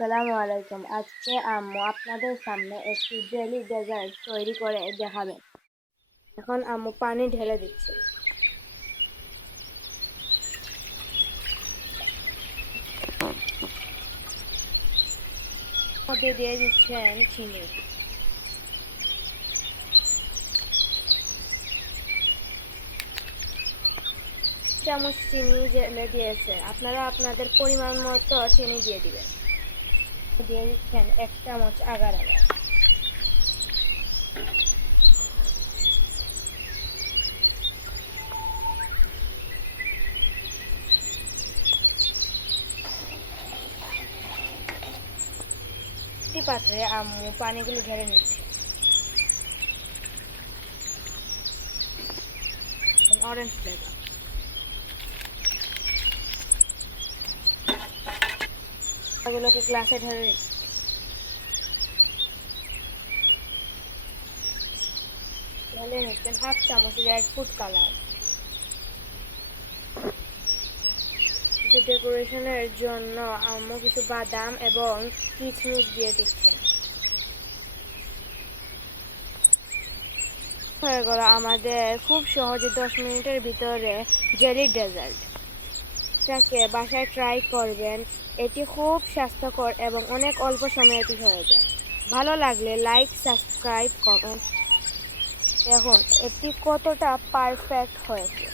আসসালামু আলাইকুম। আজকে আম্মু আপনাদের সামনে একটি জেলি ডেজার্ট তৈরি করে দেখাবে। এখন আম্মু পানি ঢেলে দিচ্ছে। মধ্যে দিয়ে দিচ্ছেন চিনি। চামচ চিনি ঢেলে দিয়েছে, আপনারা আপনাদের পরিমাণ মতো চিনি দিয়ে দিবেন। দিয়ে দিচ্ছেন 1 চামচ আগার আগার। একটি পাত্রে আম্মু পানিগুলো ঢেলে নিচ্ছে। অরেঞ্জ ফ্লেভার এগুলোকে গ্লাসে ঢেলে নিচ্ছে। ঢেলে নিচ্ছেন 1/2 চামচ রেড ফুড কালার। ডেকোরেশনের জন্য আম্মু কিছু বাদাম এবং কিশমিশ দিয়ে দিচ্ছেন। হয়ে গেল আমাদের খুব সহজে 10 মিনিটের ভিতরে জেলি ডেজার্ট। এটাকে বাসায় ট্রাই করবেন, এটি খুব স্বাস্থ্যকর এবং অনেক অল্প সময়ে এটি হয়ে যায়। ভালো লাগলে লাইক, সাবস্ক্রাইব, কমেন্ট। এখন এটি কতটা পারফেক্ট হয়েছে।